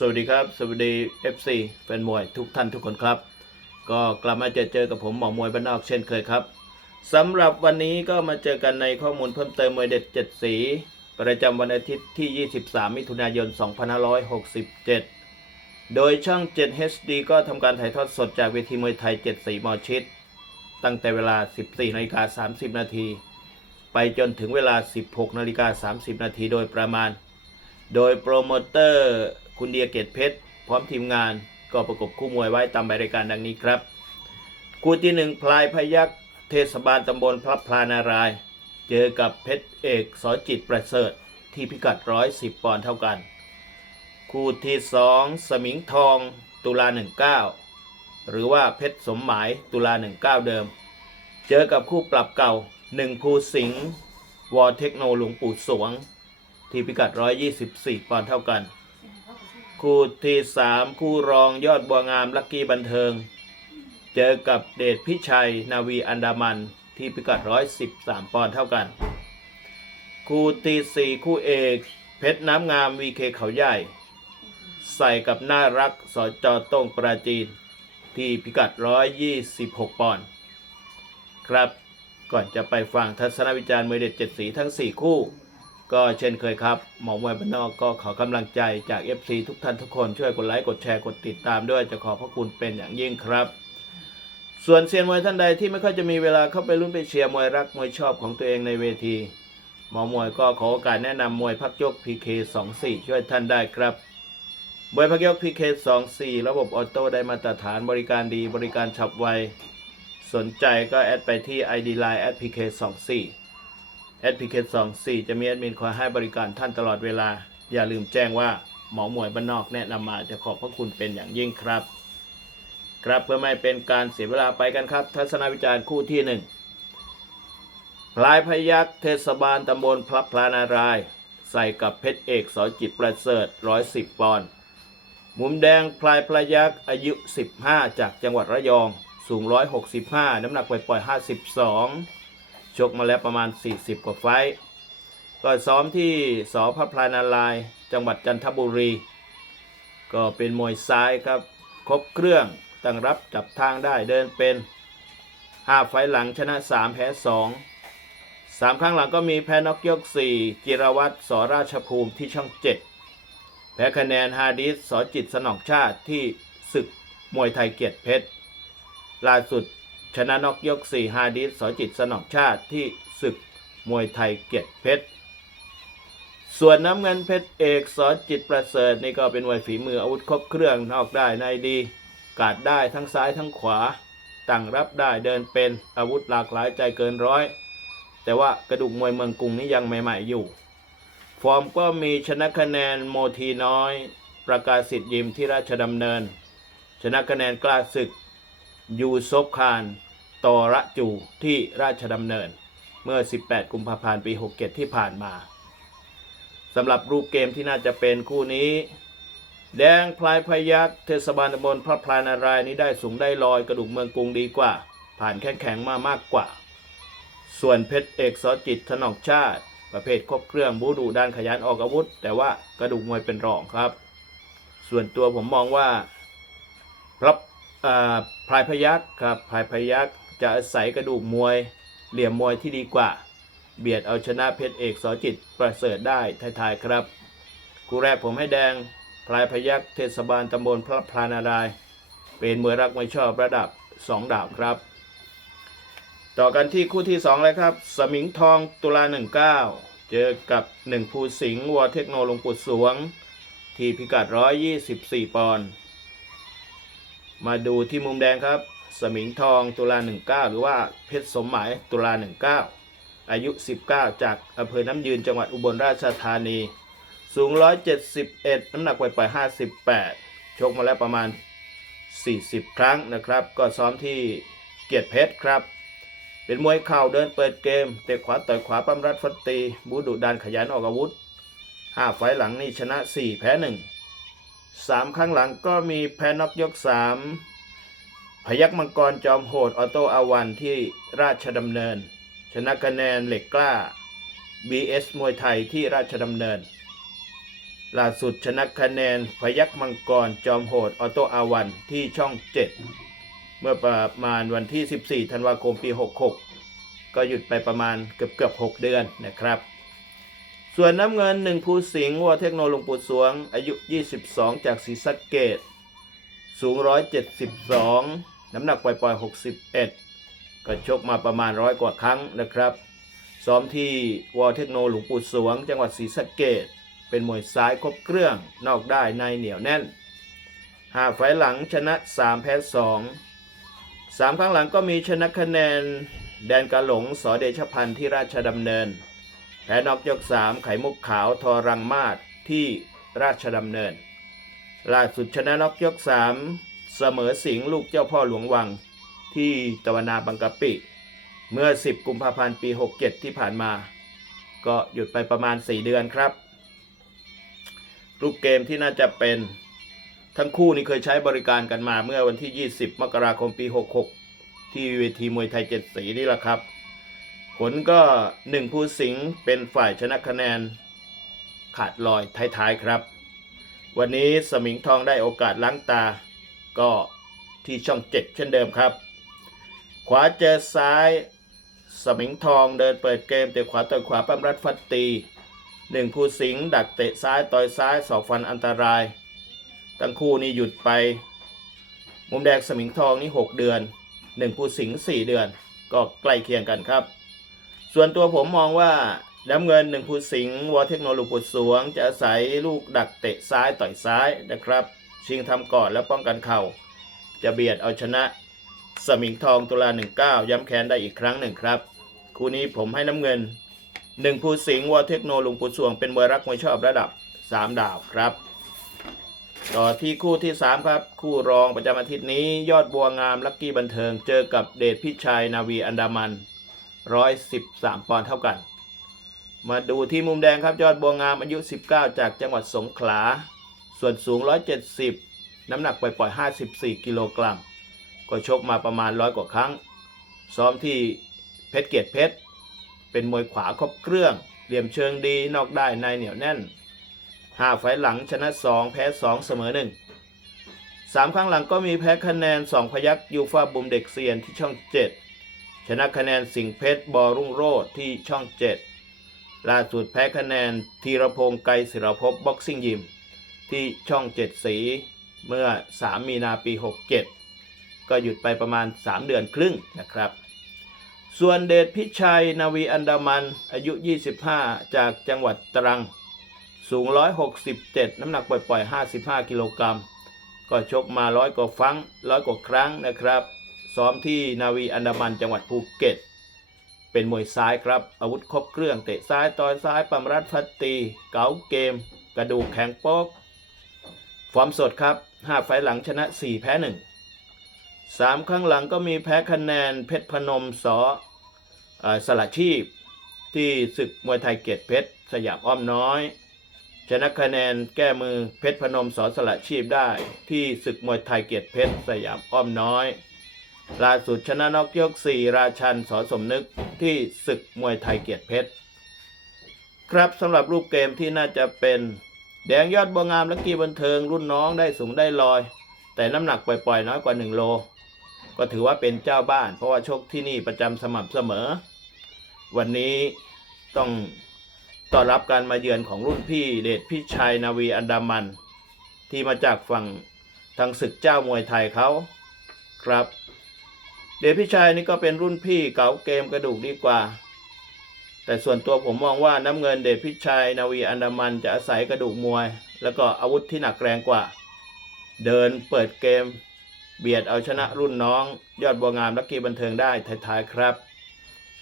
สวัสดีครับ สวัสดี FC แฟนมวยทุกท่านทุกคนครับ ก็กลับมาเจอเจอกับผมหมอมวยบ้านนอกเช่นเคยครับสำหรับวันนี้ก็มาเจอกันในข้อมูลเพิ่มเติมมวยเด็ด 7 สี ประจำวันอาทิตย์ที่ 23 มิถุนายน 2567 โดยช่อง 7 HD ก็ทำการถ่ายทอดสดจากเวทีมวยไทย 7 สีมอชิดตั้งแต่เวลา 14นาฬิกา30 นาที ไปจนถึงเวลา 16นาฬิกา30 นาทีโดยประมาณ โดยโปรโมเตอร์ คุณเดียเกตเพชร พร้อมทีมงานก็ประกบคู่มวยไว้ตามรายการดังนี้ครับ คู่ที่หนึ่งพลายพยักเทศบาลตำบลพระพลานาราย เจอกับเพชรเอกสอจิตประเสริฐที่พิกัด 110 ปอนด์เท่ากัน คู่ที่สองสมิงทองตุลา 19 หรือว่าเพชรสมหมายตุลา 19 เดิม เจอกับคู่ปรับเก่าหนึ่งภูสิงห์วอเทคโนหลวงปู่สวง ที่พิกัด 124 ปอนด์เท่ากัน คู่ที่3คู่รองยอดบัวงามลักกี้บันเทิง เจอกับเดชพิชัย นาวีอันดามันที่พิกัด 113 ปอนด์เท่ากัน คู่ที่4คู่เอก เพชรน้ำงามวีเคเขาใหญ่ ใส่กับน่ารักสอจอโต้งปราจีน ที่พิกัด 126 ปอนด์ครับก่อนจะไปฟังทัศนวิจารณ์มวยเด็ดเจ็ดสีทั้ง 4 คู่ ก็เช่นเคยครับ หมอมวยบ้านนอกก็ขอกำลังใจจาก FC ทุกท่านทุกคนช่วยกดไลค์ กดแชร์กดติดตามด้วยจะขอพระคุณเป็นอย่างยิ่งครับ ส่วนเซียนมวยท่านใดที่ไม่ค่อยจะมีเวลาเข้าไปรุ่นไปเชียร์มวยรักมวยชอบของตัวเองในเวที หมอมวยก็ขอโอกาสแนะนำมวยพักยก PK 24 ช่วยท่านได้ครับมวยพักยก PK 24 ระบบออโต้ได้มาตรฐานบริการดีบริการฉับไว สนใจก็แอดไปที่ ID Line แอด PK 24 แอด PK 24จะมีแอดมินคอยให้บริการท่านตลอดเวลา อย่าลืมแจ้งว่าหมอหมวยบ้านนอกแนะนำมาจะขอบพระคุณเป็นอย่างยิ่งครับ ครับเพื่อไม่เป็นการเสียเวลาไปกันครับ ทัศนวิจารณ์คู่ที่หนึ่งพลายพยักเทศบาลตำบลพระพลานาราย ใส่กับเพชรเอกสอจิตประเสริฐ110ปอนด์มุมแดงพลายพยักอายุ 15 จากจังหวัดระยอง สูง 165 น้ำหนักปล่อยๆ52 ชกมาแล้วประมาณ 40 กว่าไฟก็ซ้อมที่สอพระพลานารายจังหวัดจันทบุรี ก็เป็นมวยซ้ายครับ ครบเครื่องตั้งรับจับทางได้เดินเป็น 5 ไฟหลังชนะ 3 แพ้ 2 3 ครั้งหลังก็มีแพ้น็อกยก 4 จิรวัตรสราชภูมิที่ช่อง 7 แพ้คะแนนฮาดิสสจิตสนองชาติที่ศึกมวยไทยเกียรติเพชรล่าสุด ชนะนอกยก 4 ฮาดิสสอจิตสนองชาติที่ศึกมวยไทยเกียรติเพชร ส่วนน้ำเงินเพชรเอกสอจิตประเสริฐนี่ก็เป็นมวยฝีมืออาวุธครบเครื่องนอกได้ในดี กาดได้ทั้งซ้ายทั้งขวาตั้งรับได้เดินเป็นอาวุธหลากหลายใจเกินร้อย แต่ว่ากระดูกมวยเมืองกรุงนี่ยังใหม่ๆอยู่ ฟอร์มก็มีชนะคะแนนโมทีน้อย ประกาศสิทธิ์ยิมที่ราชดำเนิน ชนะคะแนนกล้าศึก ยูซบคานตอระจูที่ราชดำเนิน เมื่อ 18 กุมภาพันธ์ปี 67 ที่ผ่านมาสำหรับรูปเกมที่น่าจะเป็นคู่นี้ แดงพลายพยักเทศบาลตำบลพระพลานารายนี้ได้สูงได้ลอยกระดูกเมืองกรุงดีกว่า ผ่านแข็งแข็งมามากกว่า ส่วนเพชรเอกสอจิตถนอกชาติ ประเภทครบเครื่องบูดูด้านขยันออกอาวุธ แต่ว่ากระดูกมวยเป็นรองครับ ส่วนตัวผมมองว่าพระอ่า พลายพยักครับพลายพยักจะอาศัยกระดูกมวย เหลี่ยมมวยที่ดีกว่า เบียดเอาชนะเพชรเอกสอจิตประเสริฐได้ท้ายๆครับคู่แรกผมให้แดงพลายพยักเทศบาลตำบลพระพลานาราย เป็นมวยรักมวยชอบระดับ 2 ดาวครับ ต่อกันที่คู่ที่ 2 เลยครับ สมิงทองตุลา 19 เจอกับ 1 ภูสิงห์วอเทคโนหลงปู่สวง ที่พิกัด 124 ปอนด์ มาดูที่มุมแดงครับ สมิงทองตุลา 19 หรือว่าเพชรสมหมายตุลา 19 อายุ 19 จากอำเภอน้ำยืนจังหวัดอุบลราชธานี สูง 171 น้ำหนักปล่อย58 ชกมาแล้วประมาณ 40 ครั้งนะครับ ก็ซ้อมที่เกียรติเพชรครับเป็นมวยเข่าเดินเปิดเกม เตะขวาต่อยขวาปั้มรัดฟันตี บูดุดันขยันออกอาวุธ 5 ไฟหลังนี่ชนะ 4 แพ้ 1 3ครั้งหลังก็มีแพน็อกยก3พยักมังกรจอมโหดออโต้อาวันที่ราชดำเนิน ชนะคะแนนเหล็กกล้า BS มวยไทยที่ราชดำเนิน ล่าสุดชนะคะแนนพยักมังกรจอมโหดออโตอาวันที่ช่อง 7 เมื่อประมาณวันที่ 14 ธันวาคมปี 66 ก็หยุดไปประมาณเกือบเกือบ6เดือนนะครับ ส่วนน้ำเงินหนึ่งภูสิงห์วัวเทคโนโลยีปูสวง อายุ 22 จากศรีสะเกดสูง 172 น้ำหนักปล่อยๆ 61 ก็ชกมาประมาณร้อยกว่าครั้งนะครับ ซ้อมที่วอเทคโนหลวงปู่สวง จังหวัดศรีสะเกดเป็นมวยซ้ายครบเครื่อง นอกได้ในเหนียวแน่นหากไฟหลังชนะ 3 แพ้2สามครั้งหลังก็มีชนะคะแนน แดนกาหลงสอเดชพันธ์ที่ราชดำเนิน แพ้นอกยก 3 ไข่มุกขาวทอรังมาศที่ราชดำเนิน ล่าสุดชนะนอกยก 3 เสมอสิงห์ลูกเจ้าพ่อหลวงวังที่ตะวันนาบางกะปิ เมื่อ 10 กุมภาพันธ์ปี 67 ที่ผ่านมา ก็หยุดไปประมาณ 4 เดือนครับ รูปเกมที่น่าจะเป็นทั้งคู่นี้เคยใช้บริการกันมาเมื่อวันที่ 20 มกราคมปี 66 ที่เวทีมวยไทยเจ็ดสีนี่แหละครับ ผลก็หนึ่งผู้สิงห์เป็นฝ่ายชนะคะแนน ขาดลอยท้ายๆครับ วันนี้สมิงทองได้โอกาสล้างตา ก็ที่ช่องเจ็ดเช่นเดิมครับ ขวาเจอซ้ายสมิงทองเดินเปิดเกมเตะขวาต่อยขวาปั้มรัดฟัดตีหนึ่งผู้สิงห์ดักเตะซ้ายต่อยซ้ายสอกฟันอันตราย ทั้งคู่นี่หยุดไป มุมแดงสมิงทองนี่ 6 เดือนหนึ่งผู้สิงห์4เดือน ก็ใกล้เคียงกันครับ ส่วนตัวผมมองว่าน้ำเงินหนึ่งผู้สิงห์วอเทคโนโลยีปุดสวง จะอาศัยลูกดักเตะซ้ายต่อยซ้ายนะครับ ชิงทำก่อนแล้วป้องกันเข่า จะเบียดเอาชนะสมิงทองตุลา 19 ย้ำแค้นได้อีกครั้งหนึ่งครับ คู่นี้ผมให้น้ำเงินหนึ่งภูสิงห์วอเทคโนลุงปูสวง เป็นมวยรักมวยชอบระดับ 3 ดาวครับ ต่อที่คู่ที่ 3 ครับ คู่รองประจำอาทิตย์นี้ ยอดบัวงามลักกี้บันเทิง เจอกับเดชพิชัยนาวีอันดามัน 113 ปอนด์เท่ากัน มาดูที่มุมแดงครับยอดบัวงามอายุ 19 จากจังหวัดสงขลา ส่วนสูง 170 น้ำหนักปล่อยๆ54 กิโลกรัม ก็ชกมาประมาณร้อยกว่าครั้ง ซ้อมที่เพชรเกียรติเพชร เป็นมวยขวาครบเครื่อง เหลี่ยมเชิงดีนอกได้ในเหนียวแน่นห้าไฟหลังชนะ 2 แพ้ 2 เสมอ1 3ครั้งหลังก็มีแพ้คะแนน 2 พยักยูฟาบุมเด็กเซียนที่ช่อง 7 ชนะคะแนนสิงเพชรบอรุ่งโรดที่ช่อง 7 ล่าสุดแพ้คะแนนธีรพงศ์ไกรศิรภพบ็อกซิ่งยิม ที่ช่อง 7 สีเมื่อ 3 มีนาปี 67 ก็หยุดไปประมาณ 3 เดือนครึ่งนะครับ ส่วนเดชพิชัย นาวีอันดามันอายุ 25 จากจังหวัดตรัง สูง 167 น้ำหนักปล่อยๆ55 กิโลกรัม ก็ชกมาร้อยกว่าฟังร้อยกว่าครั้งนะครับ ซ้อมที่นาวีอันดามันจังหวัดภูเก็ต เป็นมวยซ้ายครับ อาวุธครบเครื่องเตะซ้ายต่อยซ้ายปั๊มรัดฟัดตี เก๋าเกม กระดูกแข็งโป๊กฟอร์มสดครับ 5 ไฟหลังชนะ 4 แพ้ 1 3 ครั้งหลังก็มีแพ้คะแนนเพชรพนมสอเอ่อสละชีพ ที่ศึกมวยไทยเกียรติเพชรสยามอ้อมน้อย ชนะคะแนนแก้มือเพชรพนมสอสละชีพได้ ที่ศึกมวยไทยเกียรติเพชรสยามอ้อมน้อย ล่าสุดชนะนอกยก 4 ราชันสอสมนึกที่ศึกมวยไทยเกียรติเพชร ครับสำหรับรูปเกมที่น่าจะเป็น แดงยอดบัวงามและกีบันเทิงรุ่นน้องได้สูงได้ลอย แต่น้ำหนักปล่อยๆ น้อยกว่า 1 โล ก็ถือว่าเป็นเจ้าบ้าน เพราะว่าชกที่นี่ประจำสม่ำเสมอ วันนี้ต้องต้อนรับการมาเยือนของรุ่นพี่เดชพี่ชัยนาวีอันดามัน ที่มาจากฝั่งทางศึกเจ้ามวยไทยเขาครับ เดชพี่ชัยนี่ก็เป็นรุ่นพี่เก่าเกมกระดูกดีกว่า แต่ส่วนตัวผมมองว่าน้ำเงินเดชพิชัยนาวีอันดามันจะอาศัยกระดูกมวย แล้วก็อาวุธที่หนักแรงกว่า เดินเปิดเกม เบียดเอาชนะรุ่นน้อง ยอดบัวงามลักกี้บันเทิงได้ท้ายๆครับ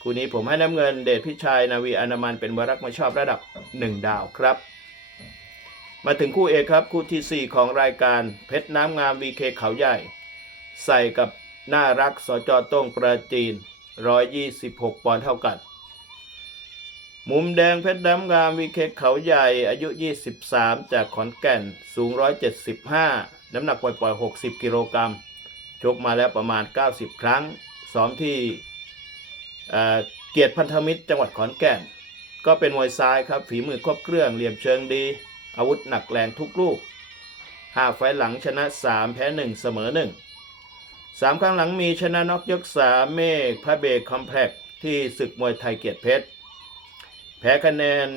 คู่นี้ผมให้น้ำเงินเดชพิชัยนาวีอันดามันเป็นวรักมาชอบระดับ 1 ดาวครับ มาถึงคู่เอกครับคู่ทีสี่4 ของรายการเพชรน้ำงามวีเคเขาใหญ่ ใส่กับ น่ารักสจต้งประจีน 126 ปอนด์เท่ากัน มุมแดงเพชรดำงามวีเคเขาใหญ่อายุ 23 จากขอนแก่นสูง 175 น้ำหนักปล่อยๆ 60 กิโลกรัมชกมาแล้วประมาณ 90 ครั้งซ้อมที่เเกียรติพันธมิตรจังหวัดขอนแก่น ก็เป็นมวยซ้ายครับ ฝีมือครบเครื่องเหลี่ยมเชิงดี อาวุธหนักแรงทุกลูกหาไฟหลังชนะ 3 แพ้ 1 เสมอ 1 สามครั้งหลังมีชนะน็อกยกสามเมฆพระเบกคอมเพล็กที่ศึกมวยไทยเกียรติเพชร แพ้คะแนน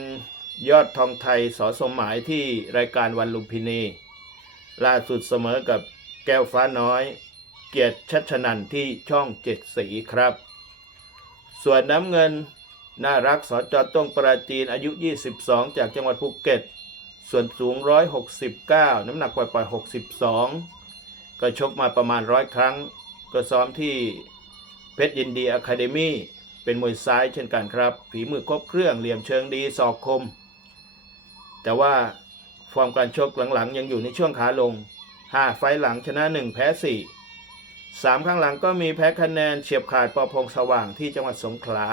ยอดทองไทยสอสมหมายที่รายการวันลุมพินี ล่าสุดเสมอกับแก้วฟ้าน้อย เกียรติชัชนันท์ที่ช่องเจ็ดสีครับ ส่วนน้ำเงินน่ารักสอจอต้งปราจีนอายุ 22 จากจังหวัดภูเก็ต ส่วนสูง 169 น้ำหนักปล่อยๆ 62 ก็ชกมาประมาณร้อยครั้ง ก็ซ้อมที่เพชรยินดีอะคาเดมี่เป็นมวยซ้ายเช่นกันครับ ฝีมือครบเครื่องเหลี่ยมเชิงดีศอกคม แต่ว่าฟอร์มการชกหลังๆ ยังอยู่ในช่วงขาลง 5 ไฟหลังชนะ 1 แพ้ 4 3 ข้างหลังก็มีแพ้คะแนนเฉียบขาดปอพงสว่างที่จังหวัดสงขลา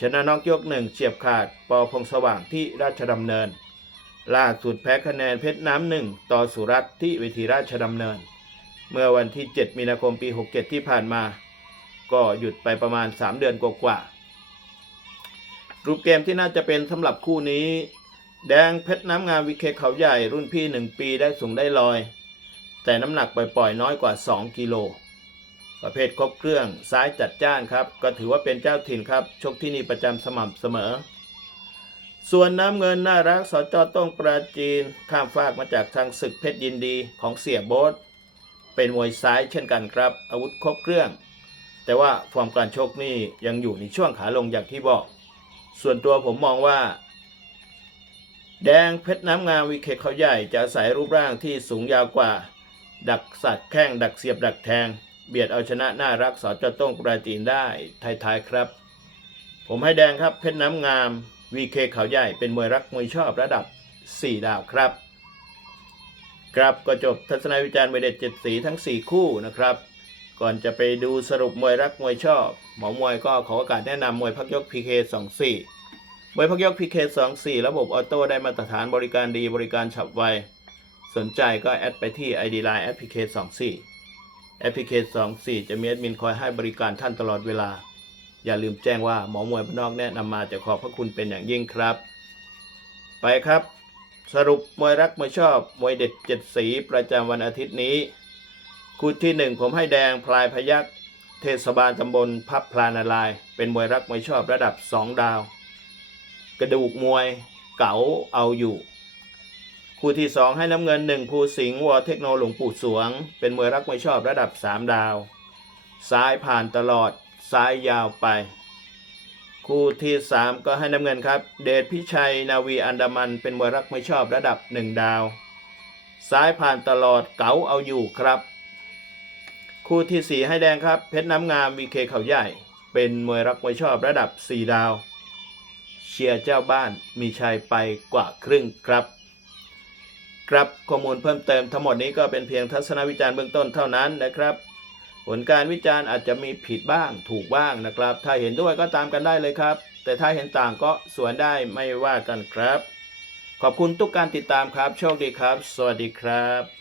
ชนะนอกยกหนึ่งเฉียบขาดปอพงสว่างที่ราชดำเนิน ล่าสุดแพ้คะแนนเพชรน้ำหนึ่งต่อสุรัตน์ที่เวทีราชดำเนิน เมื่อวันที่ 7 มีนาคมปี 67 ที่ผ่านมา ก็หยุดไปประมาณ 3 เดือนกว่าๆรูปเกมที่น่าจะเป็นสำหรับคู่นี้ แดงเพชรน้ำงามวิเคเขาใหญ่รุ่นพี่ 1 ปีได้สูงได้ลอย แต่น้ำหนักปล่อยๆ น้อยกว่า 2 กิโล ประเภทครบเครื่องซ้ายจัดจ้านครับ ก็ถือว่าเป็นเจ้าถิ่นครับ ชกที่นี่ประจำสม่ำเสมอ ส่วนน้ำเงินน่ารักสจต้องปราจีน ข้ามฟากมาจากทางศึกเพชรยินดีของเสียโบ๊ท เป็นมวยซ้ายเช่นกันครับ อาวุธครบเครื่อง แต่ว่าฟอร์มการชกนี่ยังอยู่ในช่วงขาลงอย่างที่บอก ส่วนตัวผมมองว่า แดงเพชรน้ำงามวิเคเขาใหญ่จะอาศัยรูปร่างที่สูงยาวกว่า ดักสัตว์แข้งดักเสียบดักแทง เบียดเอาชนะน่ารักสอจต้องปราจีนได้ท้ายๆครับ ผมให้แดงครับเพชรน้ำงามวีเคเขาใหญ่เป็นมวยรักมวยชอบระดับ 4 ดาวครับ ครับก็จบทัศนวิจารณ์มวยเด็ดเจ็ดสีทั้ง 4 คู่นะครับ ก่อนจะไปดูสรุปมวยรักมวยชอบ หมอมวยก็ขอโอกาสแนะนำมวยพักยก PK 24มวยพักยก PK 24ระบบออโต้ได้มาตรฐานบริการดีบริการฉับไว สนใจก็แอดไปที่ ID Line แอปพลิเคช24แอปพลิเคช24จะมีแอดมินคอยให้บริการท่านตลอดเวลา อย่าลืมแจ้งว่าหมอมวยพนอกแนะนำมาจะขอบพระคุณเป็นอย่างยิ่งครับ ไปครับ สรุปมวยรักมวยชอบมวยเด็ดเจ็ดสีประจำวันอาทิตย์นี้ คู่ที่หนึ่งผมให้แดงพลายพยักเทศบาลตำบลพับพลานาราย เป็นมวยรักมวยชอบระดับ2ดาว กระดูกมวยเก๋าเอาอยู่ คู่ที่2ให้น้ำเงินหนึ่งภูสิงห์วอเทคโนหลวงปู่สวง เป็นมวยรักมวยชอบระดับ3ดาว ซ้ายผ่านตลอดซ้ายยาวไป คู่ที่ 3 ก็ให้น้ำเงินครับ เดชพิชัย นาวีอันดามันเป็นมวยรักไม่ชอบระดับ 1 ดาว ซ้ายผ่านตลอดเก๋าเอาอยู่ครับ คู่ทีสี่4 ให้แดงครับ เพชรน้ำงามวีเคเขาใหญ่ เป็นมวยรักไมวยชอบระดับ 4 ดาว เชียร์เจ้าบ้านมีชัยไปกว่าครึ่งครับ ครับข้อมูลเพิ่มเติมทั้งหมดนี้ก็เป็นเพียงทัศนวิจารณ์เบื้องต้นเท่านั้นนะครับ ผลการวิจารณ์อาจจะมีผิดบ้างถูกบ้างนะครับ ถ้าเห็นด้วยก็ตามกันได้เลยครับ แต่ถ้าเห็นต่างก็สวนได้ไม่ว่ากันครับ ขอบคุณทุกการติดตามครับ โชคดีครับ สวัสดีครับ